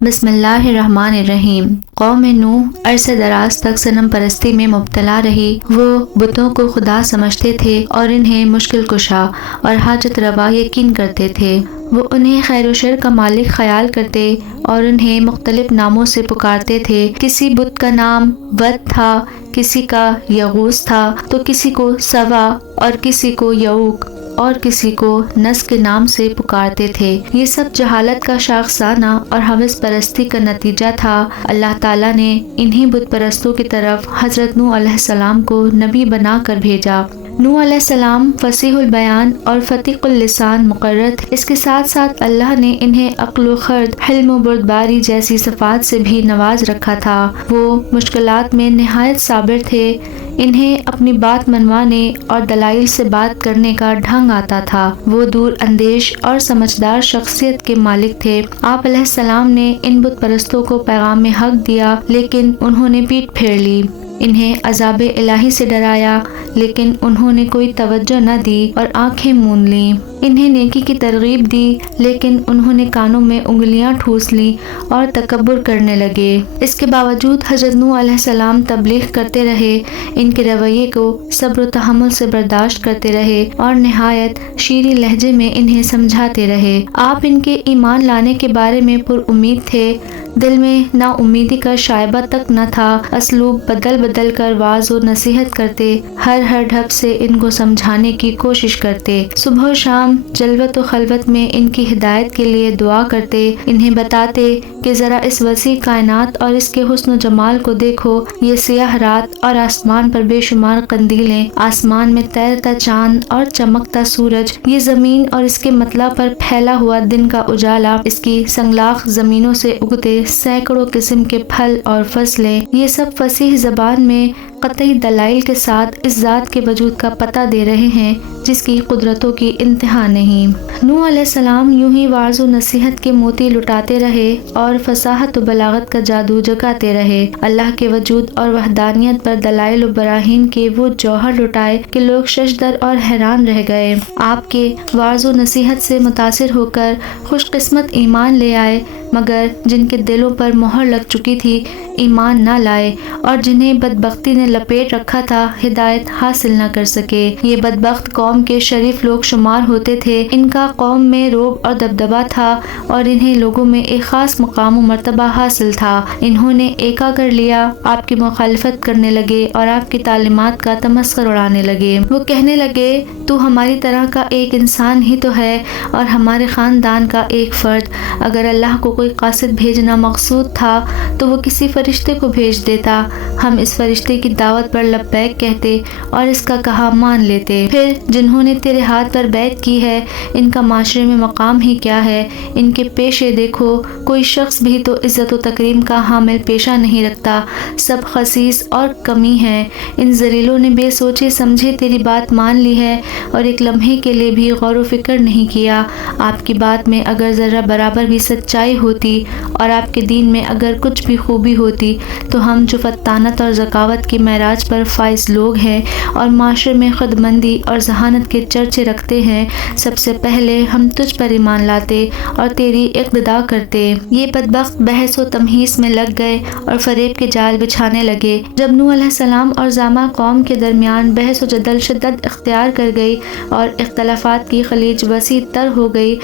بسم اللہ الرحمن الرحیم۔ قوم نوح عرصہ دراز تک صنم پرستی میں مبتلا رہی۔ وہ بتوں کو خدا سمجھتے تھے اور انہیں مشکل کشا اور حاجت روا یقین کرتے تھے۔ وہ انہیں خیر و شر کا مالک خیال کرتے اور انہیں مختلف ناموں سے پکارتے تھے۔ کسی بت کا نام ود تھا، کسی کا یغوث تھا تو کسی کو سوا اور کسی کو یعوق اور کسی کو نس کے نام سے پکارتے تھے۔ یہ سب جہالت کا شاخسانہ اور ہوس پرستی کا نتیجہ تھا۔ اللہ تعالیٰ نے انہی بت پرستوں کی طرف حضرت نوح علیہ السلام کو نبی بنا کر بھیجا۔ نوح علیہ السلام فصیح البیان اور فتیق اللسان مقرر تھے۔ اس کے ساتھ ساتھ اللہ نے انہیں عقل و خرد، حلم و بردباری جیسی صفات سے بھی نواز رکھا تھا۔ وہ مشکلات میں نہایت صابر تھے۔ انہیں اپنی بات منوانے اور دلائل سے بات کرنے کا ڈھنگ آتا تھا۔ وہ دور اندیش اور سمجھدار شخصیت کے مالک تھے۔ آپ علیہ السلام نے ان بت پرستوں کو پیغام حق دیا لیکن انہوں نے پیٹھ پھیر لی۔ انہیں عذاب الہی سے ڈرایا لیکن انہوں نے کوئی توجہ نہ دی اور آنکھیں موند لیں۔ انہیں نیکی کی ترغیب دی لیکن انہوں نے کانوں میں انگلیاں ٹھوس لیں اور تکبر کرنے لگے۔ اس کے باوجود حضرت نوح علیہ السلام تبلیغ کرتے رہے، ان کے رویے کو صبر و تحمل سے برداشت کرتے رہے اور نہایت شیریں لہجے میں انہیں سمجھاتے رہے۔ آپ ان کے ایمان لانے کے بارے میں پر امید تھے، دل میں نا امیدی کا شائبہ تک نہ تھا۔ اسلوب بدل بدل کر واعظ و نصیحت کرتے، ہر ڈھب سے ان کو سمجھانے کی کوشش کرتے۔ صبح و شام جلوت و خلوت میں ان کی ہدایت کے لیے دعا کرتے، انہیں بتاتے کہ ذرا اس وسیع کائنات اور اس کے حسن و جمال کو دیکھو۔ یہ سیاہ رات اور آسمان پر بے شمار قندیلیں، آسمان میں تیرتا چاند اور چمکتا سورج، یہ زمین اور اس کے مطلع پر پھیلا ہوا دن کا اجالا، اس کی سنگلاخ زمینوں سے اگتے سینکڑوں قسم کے پھل اور فصلیں، یہ سب فصیح زبان میں قطعی دلائل کے ساتھ اس ذات کے وجود کا پتہ دے رہے ہیں جس کی قدرتوں کی انتہا نہیں۔ نوح علیہ السلام یوں ہی وعظ و نصیحت کے موتی لٹاتے رہے اور فصاحت و بلاغت کا جادو جگاتے رہے۔ اللہ کے وجود اور وحدانیت پر دلائل و براہین کے وہ جوہر لٹائے کہ لوگ ششدر اور حیران رہ گئے۔ آپ کے وعظ و نصیحت سے متاثر ہو کر خوش قسمت ایمان لے آئے، مگر جن کے دلوں پر مہر لگ چکی تھی ایمان نہ لائے اور جنہیں بدبختی نے لپیٹ رکھا تھا ہدایت حاصل نہ کر سکے۔ یہ بدبخت قوم کے شریف لوگ شمار ہوتے تھے۔ ان کا قوم میں رعب اور دبدبہ تھا اور انہیں لوگوں میں ایک خاص مقام و مرتبہ حاصل تھا۔ انہوں نے ایکا کر لیا، آپ کی مخالفت کرنے لگے اور آپ کی تعلیمات کا تمسخر اڑانے لگے۔ وہ کہنے لگے تو ہماری طرح کا ایک انسان ہی تو ہے اور ہمارے خاندان کا ایک فرد۔ اگر اللہ کو کوئی قاصد بھیجنا مقصود تھا تو وہ کسی فرشتے کو بھیج دیتا، ہم اس فرشتے کی دعوت پر لبیک کہتے اور اس کا کہا مان لیتے۔ پھر جنہوں نے تیرے ہاتھ پر بیعت کی ہے ان کا معاشرے میں مقام ہی کیا ہے؟ ان کے پیشے دیکھو، کوئی شخص بھی تو عزت و تکریم کا حامل پیشہ نہیں رکھتا، سب خسیس اور کمی ہیں۔ ان ذلیلوں نے بے سوچے سمجھے تیری بات مان لی ہے اور ایک لمحے کے لیے بھی غور و فکر نہیں کیا۔ آپ کی بات میں اگر ذرہ برابر بھی سچائی ہوتی اور آپ کے دین میں اگر کچھ بھی خوبی ہوتی تو ہم جو فطانت اور ذکاوت کی معراج پر فائز لوگ ہیں اور معاشرے میں خودمندی اور ذہانت کے چرچے رکھتے ہیں، سب سے پہلے ہم تجھ پر ایمان لاتے اور تیری اقتدا کرتے۔ یہ بدبخت بحث و تمہیس میں لگ گئے اور فریب کے جال بچھانے لگے۔ جب نوح علیہ السلام اور زامہ قوم کے درمیان بحث و جدل شدت اختیار کر گئی اور اختلافات کی خلیج وسیع تر ہو گئی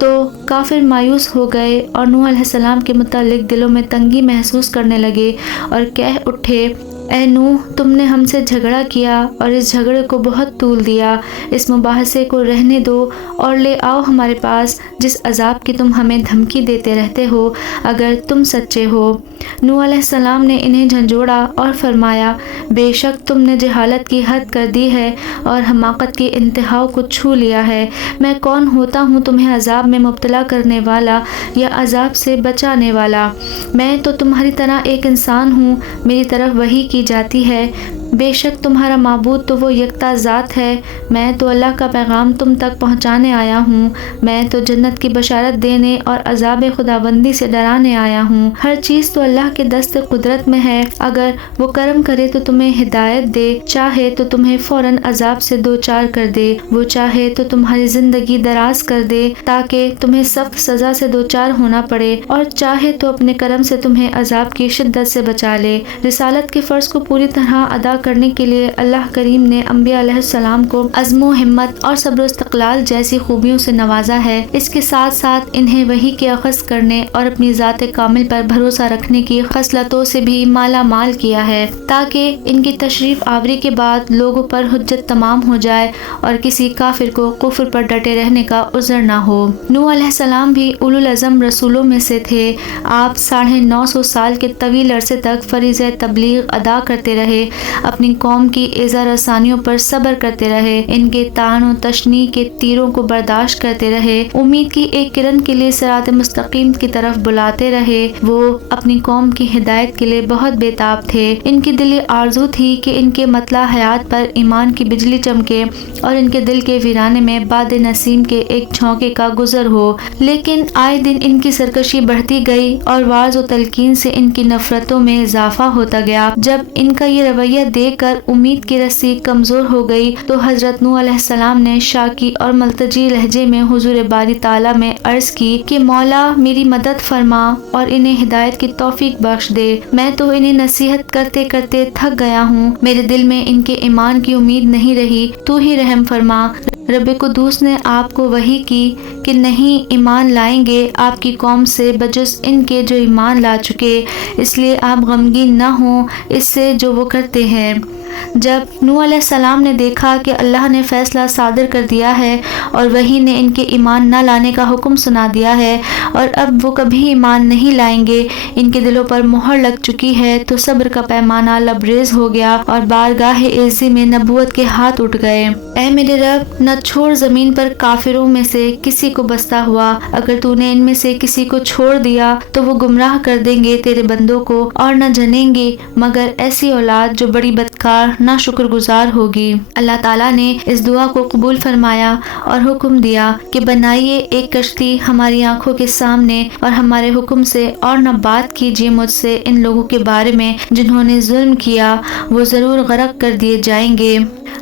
تو کافر مایوس ہو گئے اور نوح علیہ السلام کے متعلق دلوں میں تنگی محسوس کرنے لگے اور کہہ اٹھے، اے نوح، تم نے ہم سے جھگڑا کیا اور اس جھگڑے کو بہت طول دیا، اس مباحثے کو رہنے دو اور لے آؤ ہمارے پاس جس عذاب کی تم ہمیں دھمکی دیتے رہتے ہو اگر تم سچے ہو۔ نوح علیہ السلام نے انہیں جھنجھوڑا اور فرمایا، بے شک تم نے جہالت کی حد کر دی ہے اور حماقت کی انتہا کو چھو لیا ہے۔ میں کون ہوتا ہوں تمہیں عذاب میں مبتلا کرنے والا یا عذاب سے بچانے والا؟ میں تو تمہاری طرح ایک انسان ہوں، میری طرف وحی کی جاتی ہے، بے شک تمہارا معبود تو وہ یکتا ذات ہے، میں تو اللہ کا پیغام تم تک پہنچانے آیا ہوں، میں تو جنت کی بشارت دینے اور عذاب خداوندی سے ڈرانے آیا ہوں۔ ہر چیز تو اللہ کے دست قدرت میں ہے، اگر وہ کرم کرے تو تمہیں ہدایت دے، چاہے تو تمہیں فوراً عذاب سے دوچار کر دے، وہ چاہے تو تمہاری زندگی دراز کر دے تاکہ تمہیں سخت سزا سے دوچار ہونا پڑے، اور چاہے تو اپنے کرم سے تمہیں عذاب کی شدت سے بچا لے۔ رسالت کے فرض کو پوری طرح ادا کرنے کے لیے اللہ کریم نے انبیاء علیہ السلام کو عزم و ہمت اور صبر و استقلال جیسی خوبیوں سے نوازا ہے۔ اس کے ساتھ ساتھ انہیں وحی کے اخذ کرنے اور اپنی ذات کامل پر بھروسہ رکھنے کی خصلتوں سے بھی مالا مال کیا ہے، تاکہ ان کی تشریف آوری کے بعد لوگوں پر حجت تمام ہو جائے اور کسی کافر کو کفر پر ڈٹے رہنے کا عذر نہ ہو۔ نوح علیہ السلام بھی اولو العزم رسولوں میں سے تھے۔ آپ 950 سال کے طویل عرصے تک فریضہ تبلیغ ادا کرتے رہے، اپنی قوم کی ایذا رسانیوں پر صبر کرتے رہے، ان کے طعن و تشنیع کے تیروں کو برداشت کرتے رہے، امید کی ایک کرن کے لیے صراط مستقیم کی طرف بلاتے رہے۔ وہ اپنی قوم کی ہدایت کے لیے بہت بےتاب تھے۔ ان کی دلی آرزو تھی کہ ان کے مطلع حیات پر ایمان کی بجلی چمکے اور ان کے دل کے ویرانے میں باد نسیم کے ایک جھونکے کا گزر ہو، لیکن آئے دن ان کی سرکشی بڑھتی گئی اور وعظ و تلقین سے ان کی نفرتوں میں اضافہ ہوتا گیا۔ جب ان کا یہ رویہ دیکھ کر امید کی رسی کمزور ہو گئی تو حضرت نوح علیہ السلام نے شاکی اور ملتجی لہجے میں حضور باری تعالیٰ میں عرض کی کہ مولا میری مدد فرما اور انہیں ہدایت کی توفیق بخش دے، میں تو انہیں نصیحت کرتے کرتے تھک گیا ہوں، میرے دل میں ان کے ایمان کی امید نہیں رہی، تو ہی رحم فرما۔ رب قدوس نے آپ کو وحی کی کہ نہیں ایمان لائیں گے آپ کی قوم سے بجز ان کے جو ایمان لا چکے، اس لیے آپ غمگین نہ ہوں اس سے جو وہ کرتے ہیں۔ جب نوح علیہ السلام نے دیکھا کہ اللہ نے فیصلہ صادر کر دیا ہے اور وحی نے ان کے ایمان نہ لانے کا حکم سنا دیا ہے اور اب وہ کبھی ایمان نہیں لائیں گے، ان کے دلوں پر مہر لگ چکی ہے، تو صبر کا پیمانہ لبریز ہو گیا اور بارگاہ عزی میں نبوت کے ہاتھ اٹھ گئے۔ اے میرے رب، نہ چھوڑ زمین پر کافروں میں سے کسی کو بستا ہوا، اگر تو نے ان میں سے کسی کو چھوڑ دیا تو وہ گمراہ کر دیں گے تیرے بندوں کو اور نہ جنیں گے مگر ایسی اولاد جو بڑی بدکار نہ شکر گزار ہوگی۔ اللہ تعالیٰ نے اس دعا کو قبول فرمایا اور حکم دیا کہ بنائیے ایک کشتی ہماری آنکھوں کے سامنے اور ہمارے حکم سے، اور نہ بات کیجیے مجھ سے ان لوگوں کے بارے میں جنہوں نے ظلم کیا، وہ ضرور غرق کر دیے جائیں گے۔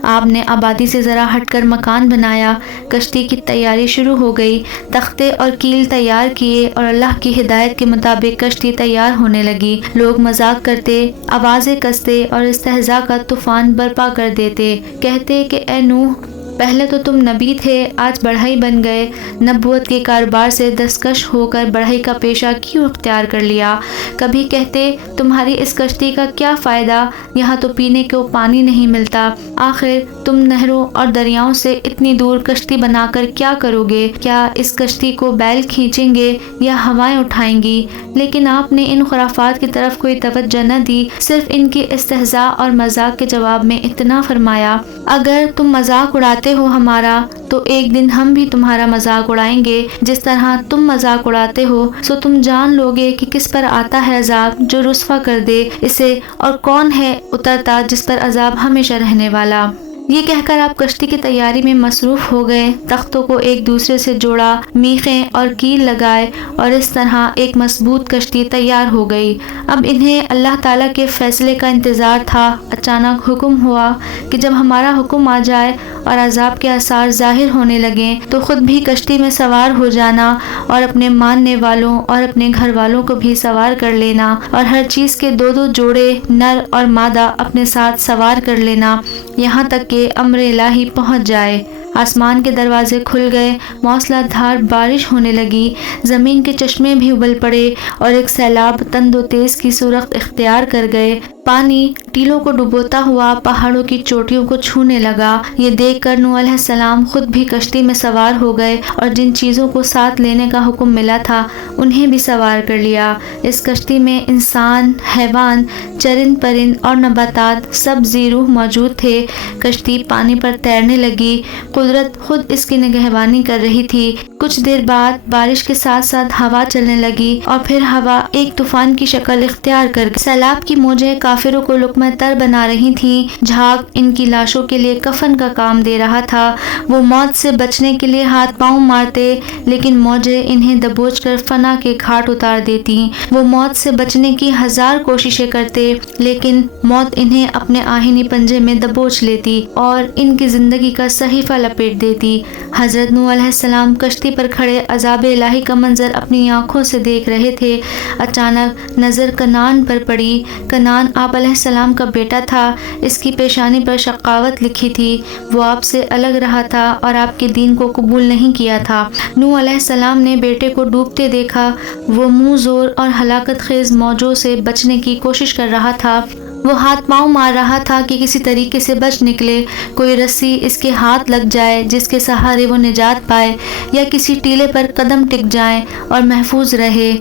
آپ نے آبادی سے ذرا ہٹ کر مکان بنایا، کشتی کی تیاری شروع ہو گئی، تختے اور کیل تیار کیے اور اللہ کی ہدایت کے مطابق کشتی تیار ہونے لگی۔ لوگ مذاق کرتے، آوازیں کستے اور استہزاء کا طوفان برپا کر دیتے، کہتے کہ اے نوح، پہلے تو تم نبی تھے، آج بڑھئی بن گئے، نبوت کے کاروبار سے دستکش ہو کر بڑھئی کا پیشہ کیوں اختیار کر لیا؟ کبھی کہتے تمہاری اس کشتی کا کیا فائدہ، یہاں تو پینے کو پانی نہیں ملتا، آخر تم نہروں اور دریاؤں سے اتنی دور کشتی بنا کر کیا کرو گے؟ کیا اس کشتی کو بیل کھینچیں گے یا ہوائیں اٹھائیں گی؟ لیکن آپ نے ان خرافات کی طرف کوئی توجہ نہ دی، صرف ان کی استہزاء اور مذاق کے جواب میں اتنا فرمایا، اگر تم مذاق اڑاتے ہو ہمارا تو ایک دن ہم بھی تمہارا مذاق اڑائیں گے، جس طرح تم مذاق اڑاتے ہو سو تم جان لوگے کہ کس پر آتا ہے عذاب جو رسوا کر دے اسے، اور کون ہے اترتا جس پر عذاب ہمیشہ رہنے والا۔ یہ کہہ کر آپ کشتی کی تیاری میں مصروف ہو گئے، تختوں کو ایک دوسرے سے جوڑا، میخیں اور کیل لگائے اور اس طرح ایک مضبوط کشتی تیار ہو گئی۔ اب انہیں اللہ تعالیٰ کے فیصلے کا انتظار تھا۔ اچانک حکم ہوا کہ جب ہمارا حکم آ جائے اور عذاب کے آثار ظاہر ہونے لگیں تو خود بھی کشتی میں سوار ہو جانا اور اپنے ماننے والوں اور اپنے گھر والوں کو بھی سوار کر لینا، اور ہر چیز کے 2 جوڑے نر اور مادہ اپنے ساتھ سوار کر لینا، یہاں تک کہ امر الہی پہنچ جائے۔ آسمان کے دروازے کھل گئے، موسلا دھار بارش ہونے لگی، زمین کے چشمے بھی ابل پڑے اور ایک سیلاب تند و تیز کی صورت اختیار کر گئے۔ پانی ٹیلوں کو ڈبوتا ہوا پہاڑوں کی چوٹیوں کو چھونے لگا۔ یہ دیکھ کر نوح علیہ السلام خود بھی کشتی میں سوار ہو گئے اور جن چیزوں کو ساتھ لینے کا حکم ملا تھا انہیں بھی سوار کر لیا۔ اس کشتی میں انسان، حیوان، چرند پرند اور نباتات سب ذی روح موجود تھے۔ کشتی پانی پر تیرنے لگی، قدرت خود اس کی نگہبانی کر رہی تھی۔ کچھ دیر بعد بارش کے ساتھ ساتھ ہوا چلنے لگی اور پھر ہوا ایک طوفان کی شکل اختیار کر گئی۔ سیلاب کی موجیں کافروں کو لقمہ تر بنا رہی تھیں۔ جھاگ ان کی لاشوں کے لیے کفن کا کام دے رہا تھا۔ وہ موت سے بچنے کے لیے ہاتھ پاؤں مارتے، لیکن موجیں انہیں دبوچ کر فنا کے گھاٹ اتار دیتی۔ وہ موت سے بچنے کی ہزار کوششیں کرتے، لیکن موت انہیں اپنے آہنی پنجے میں دبوچ لیتی اور ان کی زندگی کا صحیفہ لپیٹ دیتی۔ حضرت نوح علیہ السلام کشتی پر کھڑے عذاب الہی کا منظر اپنی آنکھوں سے دیکھ رہے تھے۔ اچانک نظر کنعان پر پڑی۔ کنعان آپ علیہ السلام کا بیٹا تھا۔ اس کی پیشانی پر شقاوت لکھی تھی۔ وہ آپ سے الگ رہا تھا اور آپ کے دین کو قبول نہیں کیا تھا۔ نوح علیہ السلام نے بیٹے کو ڈوبتے دیکھا۔ وہ منہ زور اور ہلاکت خیز موجوں سے بچنے کی کوشش کر رہا تھا۔ وہ ہاتھ پاؤں مار رہا تھا کہ کسی طریقے سے بچ نکلے، کوئی رسی اس کے ہاتھ لگ جائے جس کے سہارے وہ نجات پائے، یا کسی ٹیلے پر قدم ٹک جائیں اور محفوظ رہے۔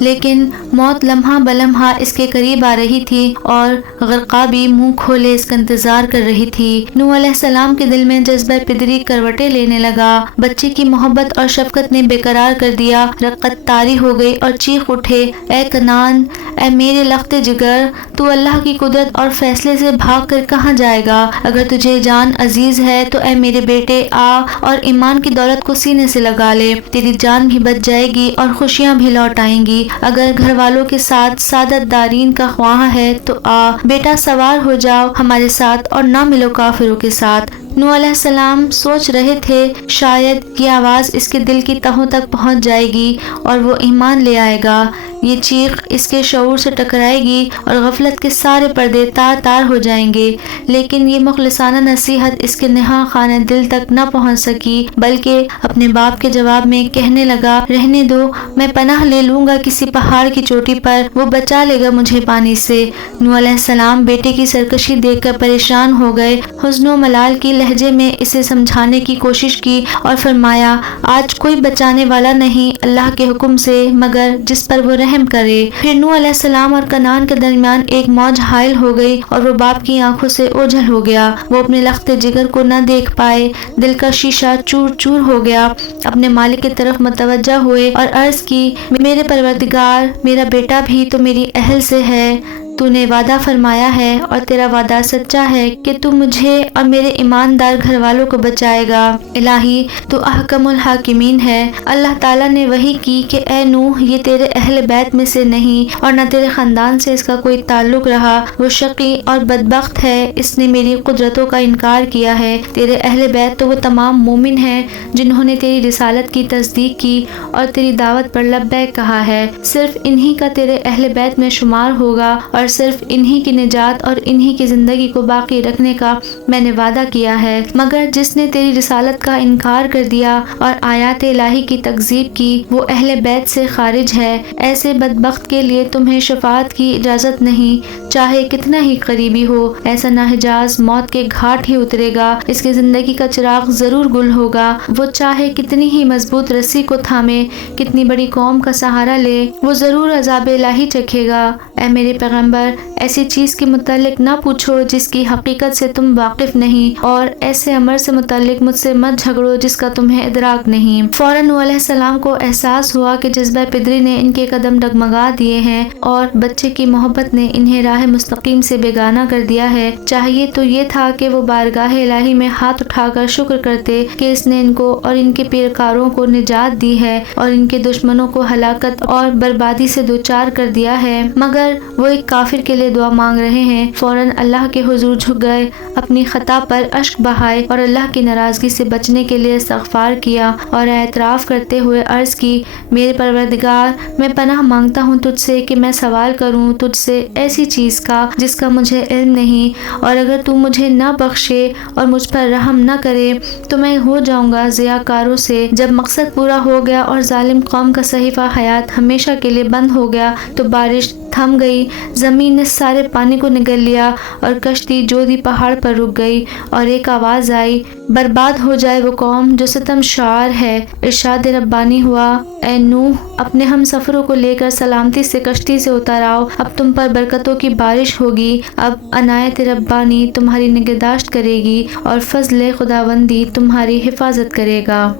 لیکن موت لمحہ بلمحہ اس کے قریب آ رہی تھی اور غرقہ بھی منہ کھولے اس کا انتظار کر رہی تھی۔ نوح علیہ السلام کے دل میں جذبہ پدری کروٹیں لینے لگا۔ بچے کی محبت اور شفقت نے بے قرار کر دیا۔ رقت طاری ہو گئی اور چیخ اٹھے، اے کنعان، اے میرے لخت جگر، تو اللہ کی قدرت اور فیصلے سے بھاگ کر کہاں جائے گا؟ اگر تجھے جان عزیز ہے تو اے میرے بیٹے آ اور ایمان کی دولت کو سینے سے لگا لے، تیری جان بھی بچ جائے گی اور خوشیاں بھی لوٹ آئیں گی۔ اگر گھر والوں کے ساتھ سعادت دارین کا خواہاں ہے تو آ بیٹا سوار ہو جاؤ ہمارے ساتھ اور نہ ملو کافروں کے ساتھ۔ نوح علیہ السلام سوچ رہے تھے شاید یہ آواز اس کے دل کی تہوں تک پہنچ جائے گی اور وہ ایمان لے آئے گا۔ یہ چیخ اس کے شعور سے ٹکرائے گی اور غفلت کے سارے پردے تار تار ہو جائیں گے، لیکن یہ مخلصانہ نصیحت اس کے نہاں خانہ دل تک نہ پہنچ سکی، بلکہ اپنے باپ کے جواب میں کہنے لگا، رہنے دو، میں پناہ لے لوں گا کسی پہاڑ کی چوٹی پر، وہ بچا لے گا مجھے پانی سے۔ نوح علیہ السلام بیٹے کی سرکشی دیکھ کر پریشان ہو گئے۔ حزن و ملال کی لہجے میں اسے سمجھانے کی کوشش کی اور فرمایا، آج کوئی بچانے والا نہیں اللہ کے حکم سے مگر جس پر وہ رحم کرے۔ پھر نوح علیہ السلام اور کنعان کے درمیان ایک موج حائل ہو گئی اور وہ باپ کی آنکھوں سے اوجھل ہو گیا۔ وہ اپنے لخت جگر کو نہ دیکھ پائے، دل کا شیشہ چور چور ہو گیا۔ اپنے مالک کی طرف متوجہ ہوئے اور عرض کی، میرے پروردگار، میرا بیٹا بھی تو میری اہل سے ہے، تو نے وعدہ فرمایا ہے اور تیرا وعدہ سچا ہے کہ تو مجھے اور میرے ایماندار گھر والوں کو بچائے گا۔ الہی تو احکم الحاکمین ہے۔ اللہ تعالیٰ نے وحی کی کہ اے نوح، یہ تیرے اہل بیت میں سے نہیں اور نہ تیرے خاندان سے اس کا کوئی تعلق رہا، وہ شقی اور بدبخت ہے، اس نے میری قدرتوں کا انکار کیا ہے۔ تیرے اہل بیت تو وہ تمام مومن ہیں جنہوں نے تیری رسالت کی تصدیق کی اور تیری دعوت پر لبیک کہا ہے، صرف انہی کا تیرے اہل بیت میں شمار ہوگا اور صرف انہی کی نجات اور انہی کی زندگی کو باقی رکھنے کا میں نے وعدہ کیا ہے۔ مگر جس نے تیری رسالت کا انکار کر دیا اور آیات الہی کی تکذیب کی، وہ اہل بیت سے خارج ہے۔ ایسے بدبخت کے لیے تمہیں شفاعت کی اجازت نہیں، چاہے کتنا ہی قریبی ہو۔ ایسا ناحجاز موت کے گھاٹ ہی اترے گا، اس کی زندگی کا چراغ ضرور گل ہوگا۔ وہ چاہے کتنی ہی مضبوط رسی کو تھامے، کتنی بڑی قوم کا سہارا لے، وہ ضرور عذاب الہی چکھے گا۔ اے میرے پیغمبر، ایسی چیز کے متعلق نہ پوچھو جس کی حقیقت سے تم واقف نہیں، اور ایسے امر سے متعلق مجھ سے مت جھگڑو جس کا تمہیں ادراک نہیں۔ فوراً نوح علیہ السلام کو احساس ہوا کہ جذبہ پدری نے ان کے قدم ڈگمگا دیے ہیں اور بچے کی محبت نے انہیں راہ مستقیم سے بیگانہ کر دیا ہے۔ چاہیے تو یہ تھا کہ وہ بارگاہ الہی میں ہاتھ اٹھا کر شکر کرتے کہ اس نے ان کو اور ان کے پیروکاروں کو نجات دی ہے اور ان کے دشمنوں کو ہلاکت اور بربادی سے دوچار کر دیا ہے، مگر وہ ایک کافر کے لیے دعا مانگ رہے ہیں۔ فوراً اللہ کے حضور جھک گئے، اپنی خطا پر اشک بہائے اور اللہ کی ناراضگی سے بچنے کے لیے استغفار کیا اور اعتراف کرتے ہوئے عرض کی، میرے پروردگار، میں پناہ مانگتا ہوں تجھ سے کہ میں سوال کروں تجھ سے ایسی چیز کا جس کا مجھے علم نہیں، اور اگر تو مجھے نہ بخشے اور مجھ پر رحم نہ کرے تو میں ہو جاؤں گا ضیاءکاروں سے۔ جب مقصد پورا ہو گیا اور ظالم قوم کا صحیفہ حیات ہمیشہ کے لیے بند ہو گیا تو بارش تھم گئی، زمین نے سارے پانی کو نگل لیا اور کشتی جودی پہاڑ پر رک گئی، اور ایک آواز آئی، برباد ہو جائے وہ قوم جو ستم شعار ہے۔ ارشاد ربانی ہوا، اے نوح، اپنے ہم سفروں کو لے کر سلامتی سے کشتی سے اتر آؤ، اب تم پر برکتوں کی بارش ہوگی، اب عنایت ربانی تمہاری نگہداشت کرے گی اور فضل خداوندی تمہاری حفاظت کرے گا۔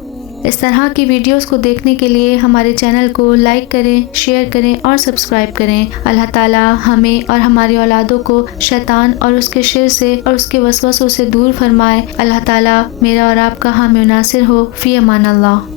اس طرح کی ویڈیوز کو دیکھنے کے لیے ہمارے چینل کو لائک کریں، شیئر کریں اور سبسکرائب کریں۔ اللہ تعالی ہمیں اور ہماری اولادوں کو شیطان اور اس کے شر سے اور اس کے وسوسوں سے دور فرمائے۔ اللہ تعالی میرا اور آپ کا حامی و ناصر ہو۔ فی امان اللہ۔